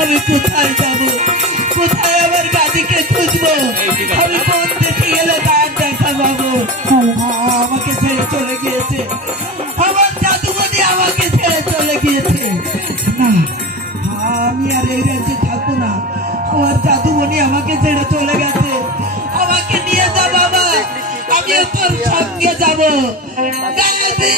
আমি কোথায় যাবো, কোথায় আমার দাদিকে খুঁজবো, আমি কোন দেশে গেলে তার দেখা পাবো? আমাকে ছেড়ে চলে গিয়েছে, আমার জাদুমণি আমাকে ছেড়ে চলে গিয়েছে। না, আমি আর এই রাজ্যে থাকবো না, আমার জাদুমণি আমাকে ছেড়ে চলে গেছে। আমাকে নিয়ে যা বাবা, আমিও তোর সঙ্গে যাবো। দাদি